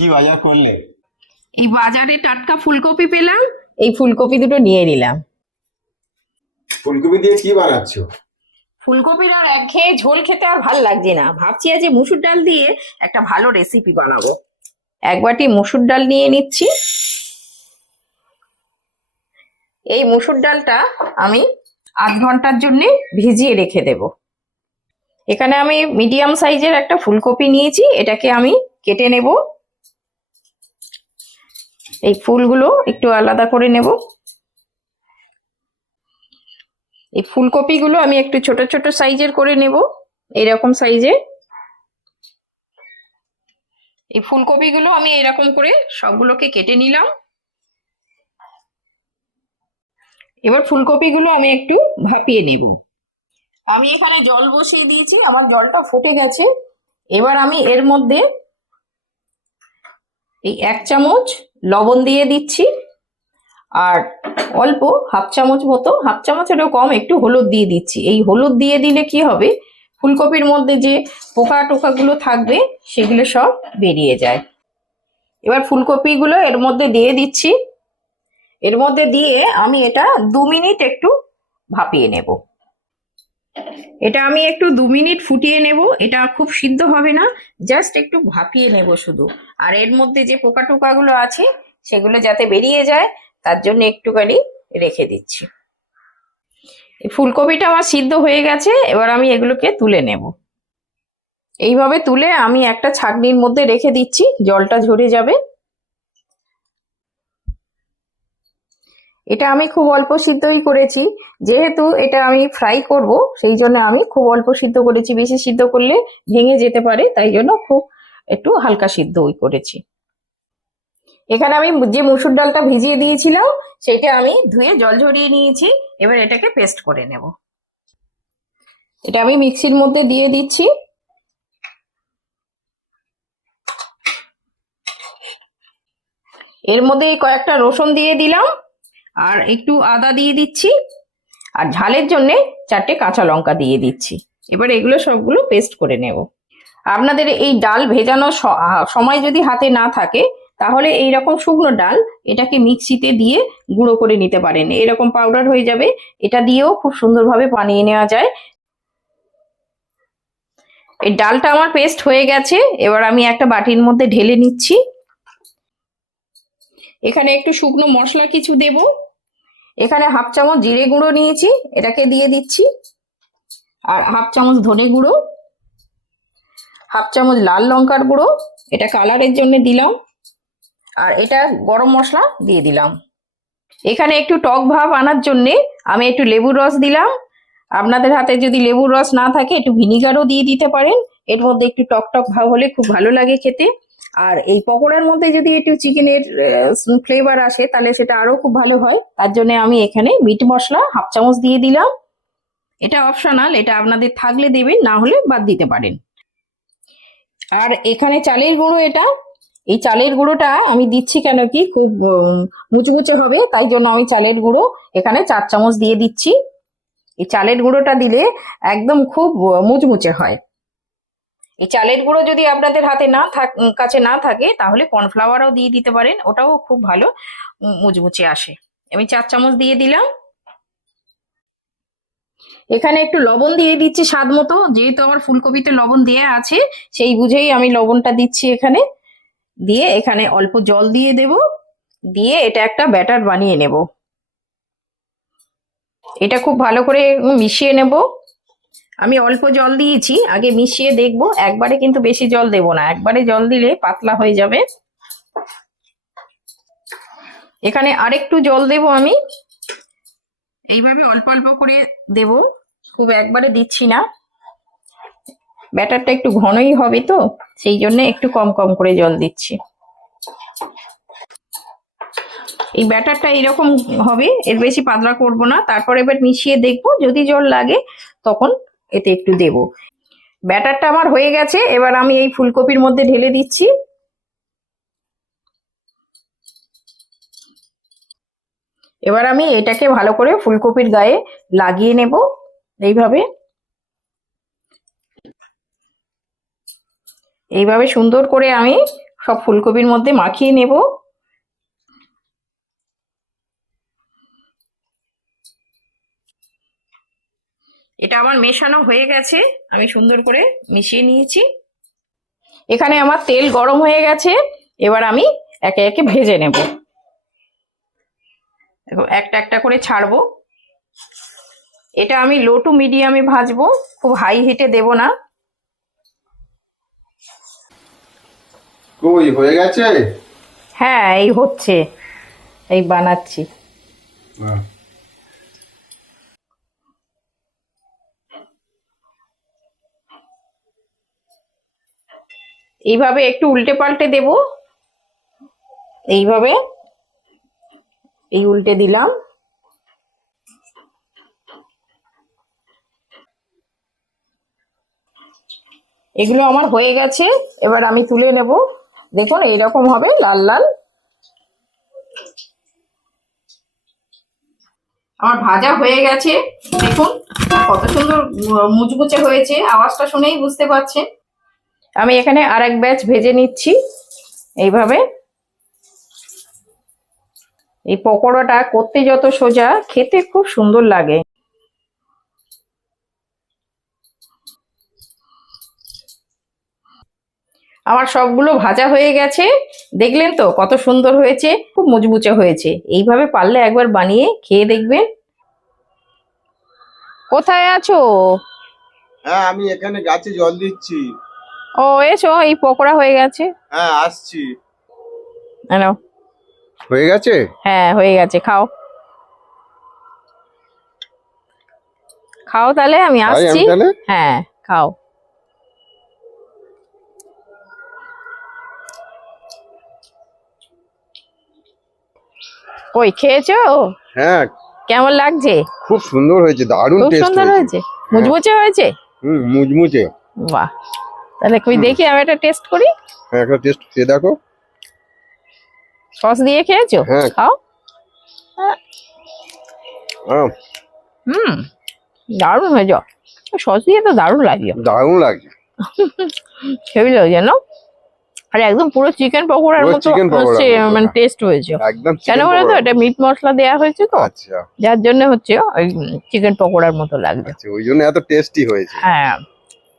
কি বাজার করলে? এই বাজারে টাটকা ফুলকপি পেলাম, এই ফুলকপি দুটো নিয়ে নিলাম। ফুলকপি দিয়ে কি বানাচ্ছো? ফুলকপির আর একঘেয়ে ঝোল খেতে আর ভাল লাগছে না, ভাবছি আজ মুসুর ডাল দিয়ে একটা ভালো রেসিপি বানাবো। এক বাটি মুসুর ডাল নিয়ে নিচ্ছি। এই মুসুর ডালটা আমি আধ ঘন্টার জন্য ভিজিয়ে রেখে দেব। এখানে আমি মিডিয়াম সাইজের একটা ফুলকপি নিয়েছি, এটাকে আমি কেটে নেব। এই ফুলগুলো একটু আলাদা করে নেব। এই ফুলকপিগুলো আমি একটু ছোট ছোট সাইজের করে নেব, এইরকম সাইজে। এই ফুলকপিগুলো আমি এরকম করে সবগুলোকে কেটে নিলাম। এবার ফুলকপিগুলো আমি একটু ভাপিয়ে নেব। আমি এখানে জল বসিয়ে দিয়েছি, আমার জলটা ফুটে গেছে। এবার আমি এর মধ্যে এই 1 চামচ লবণ দিয়ে দিচ্ছি, আর অল্প হাফ চামচ মতো, হাফ চামচেরও কম একটু হলুদ দিয়ে দিচ্ছি। এই হলুদ দিয়ে দিলে কি হবে, ফুলকপির মধ্যে যে পোকা টোকাগুলো থাকবে সেগুলো সব বেরিয়ে যায়। এবার ফুলকপিগুলো এর মধ্যে দিয়ে দিচ্ছি। এর মধ্যে দিয়ে আমি এটা 2 মিনিট একটু ভাপিয়ে নেব। এটা আমি একটু 2 মিনিট ফুটিয়ে নেব। এটা খুব সিদ্ধ হবে না, জাস্ট একটু ভাপিয়ে নেব শুধু। আর এর মধ্যে যে পোকা টোকাগুলো আছে সেগুলো যাতে বেরিয়ে যায় তার জন্য একটুখানি রেখে দিচ্ছি। ফুলকপিটা আমার সিদ্ধ হয়ে গেছে, এবার আমি এগুলোকে তুলে নেব। এইভাবে তুলে আমি একটা ছাঁকনির মধ্যে রেখে দিচ্ছি, জলটা ঝরে যাবে। এটা আমি খুব অল্প সিদ্ধই করেছি, যেহেতু এটা আমি ফ্রাই করব সেই জন্য আমি খুব অল্প সিদ্ধ করেছি। বেশি সিদ্ধ করলে ভেঙে যেতে পারে, তাই জন্য খুব একটু হালকা সিদ্ধই করেছি। এখানে আমি যে মসুর ডালটা ভিজিয়ে দিয়েছিলাম সেটা আমি ধুয়ে জল ঝরিয়ে নিয়েছি। এবার এটাকে পেস্ট করে নেব। এটা আমি মিক্সির মধ্যে দিয়ে দিচ্ছি। এর মধ্যে কয়েকটা রসুন দিয়ে দিলাম, আর একটু আদা দিয়ে দিচ্ছি, আর ঝালের জন্য 4টে কাঁচা লঙ্কা দিয়ে দিচ্ছি। এবার এগুলো সবগুলো পেস্ট করে নেব। আপনাদের এই ডাল ভেজানোর সময় যদি হাতে না থাকে তাহলে এই রকম শুকনো ডাল এটাকে মিক্সিতে দিয়ে গুঁড়ো করে নিতে পারেন, এরকম পাউডার হয়ে যাবে। এটা দিয়েও খুব সুন্দরভাবে বানিয়ে নেওয়া যায়। এই ডালটা আমার পেস্ট হয়ে গেছে, এবার আমি একটা বাটির মধ্যে ঢেলে নিচ্ছি। এখানে একটু শুকনো মশলা কিছু দেব। এখানে হাফ চামচ জিরে গুঁড়ো নিয়েছি, এটাকে দিয়ে দিচ্ছি। আর হাফ চামচ ধনে গুঁড়ো, হাফ চামচ লাল লঙ্কার গুঁড়ো, এটা কালারের জন্য দিলাম। আর এটা গরম মশলা দিয়ে দিলাম। এখানে একটু টক ভাব আনার জন্যে আমি একটু লেবুর রস দিলাম। আপনাদের হাতে যদি লেবুর রস না থাকে একটু ভিনিগারও দিয়ে দিতে পারেন, এর মধ্যে একটু টক টক ভাব হলে খুব ভালো লাগে খেতে। আর এই পকোড়ার মধ্যে যদি একটু চিকেনের ফ্লেভার আসে তাহলে সেটা আরো খুব ভালো হয়। তার জন্য আমি এখানে মিট মশলা হাফ চামচ দিয়ে দিলাম। এটা অপশনাল, এটা আপনাদের থাকলে দেবেন, না হলে বাদ দিতে পারেন। আর এখানে চালের গুঁড়ো, এটা এই চালের গুঁড়োটা আমি দিচ্ছি কেন কি খুব মুচমুচে হবে, তাই জন্য আমি চালের গুঁড়ো এখানে 4 চামচ দিয়ে দিচ্ছি। এই চালের গুঁড়োটা দিলে একদম খুব মুচমুচে হয়। এই চালের গুঁড়ো যদি আপনাদের হাতে কাছে না থাকে তাহলে কর্নফ্লাওয়ারও দিয়ে দিতে পারেন, ওটাও খুব ভালো মুচমুচে আসে। আমি 4 চামচ দিয়ে দিলাম। এখানে একটু লবণ দিয়ে দিচ্ছি স্বাদ মতো, যেহেতু আমার ফুলকপিতে লবণ দেয়া আছে সেই বুঝেই আমি লবণটা দিচ্ছি এখানে। দিয়ে এখানে অল্প জল দিয়ে দেব, দিয়ে এটা একটা ব্যাটার বানিয়ে নেব। এটা খুব ভালো করে মিশিয়ে নেব। আমি অল্প জল দিয়েছি, আগে মিশিয়ে দেখব। একবারে কিন্তু বেশি জল দেব না, একবারে জল দিলে পাতলা হয়ে যাবে। এখানে আরেকটু জল দেব আমি, এইভাবে অল্প অল্প করে দেব, খুব একবারে দিচ্ছি না। ব্যাটারটা একটু ঘনই হবে তো সেই জন্য একটু কম কম করে জল দিচ্ছি। এই ব্যাটারটা এরকম হবে, এর বেশি পাতলা করব না। তারপর এবার মিশিয়ে দেখব, যদি জল লাগে তখন এতে একটু দেব। ব্যাটারটা আমার হয়ে গেছে, এবার আমি এই ফুলকপির মধ্যে ঢেলে দিচ্ছি। এবার আমি এটাকে ভালো করে ফুলকপির গায়ে লাগিয়ে নেব এইভাবে। এইভাবে সুন্দর করে আমি সব ফুলকপির মধ্যে মাখিয়ে নেব। এটা আমার মেশানো হয়ে গেছে, আমি সুন্দর করে মিশিয়ে নিয়েছি। এখানে আমার তেল গরম হয়ে গেছে, এবার আমি একে একে ভেজে নেব। একটা একটা করে ছাড়বো। এটা আমি লো টু মিডিয়ামে ভাজবো, খুব হাই হিটে দেব না। কই হয়ে গেছে? হ্যাঁ, এই হচ্ছে, এই বানাচ্ছি। এইভাবে একটু উল্টে পাল্টে দেব, এইভাবে এই উল্টে দিলাম। এগুলো আমার হয়ে গেছে, এবার আমি তুলে নেব। দেখুন এইরকম হবে, লাল লাল। আমার ভাজা হয়ে গেছে, দেখুন কত সুন্দর মুচমুচে হয়েছে, আওয়াজটা শুনেই বুঝতে পারছেন। আমি এখানে আর এক ব্যাচ ভেজে নিচ্ছি এইভাবে। এই পকোড়াটা করতে যত সোজা, খেতে খুব সুন্দর লাগে। আমার সবগুলো ভাজা হয়ে গেছে, দেখলেন তো কত সুন্দর হয়েছে, খুব মুচমুচে হয়েছে। এইভাবে পারলে একবার বানিয়ে খেয়ে দেখবেন। কোথায় আছো? হ্যাঁ, আমি এখানে গাছে জল দিচ্ছি। ও এসো, এই পকোড়া হয়ে গেছে। হ্যাঁ, আসছি। নাও। হয়ে গেছে? হ্যাঁ হয়ে গেছে, খাও খাও তাহলে, আমি খাই আসছি। আমি তাহলে? হ্যাঁ খাও। কই খেয়েছো? হ্যাঁ, কেমন লাগছে? খুব সুন্দর হয়েছে, দারুণ খুব টেস্ট সুন্দর হয়েছে, মুচমুচে হয়েছে। মুচমুচে। বাহ, তাহলে কই দেখি আমি একটা টেস্ট করি। হ্যাঁ, একটা টেস্ট খেয়ে দেখো। সস দিয়ে খেয়েছো? হ্যাঁ। খাও। আহ, দারুণ হয়েছে, সস দিয়ে তো দারুণ লাগছে, দারুণ লাগছে। হেভি লাগছে না? আর একদম পুরো চিকেন পকোড়ার পুরো মতো chicken পকোড়ার হচ্ছে, মতো, মানে হ্যাঁ। টেস্ট হয়েছে। একদম কেন chicken বলো তো, পকোড়া। এটা মিট মশলা দেয়া হয়েছে তো, আচ্ছা যার জন্য হচ্ছে ওই চিকেন পকোড়ার মতো লাগছে। আচ্ছা, ওই জন্য এত টেস্টি হয়েছে। হ্যাঁ।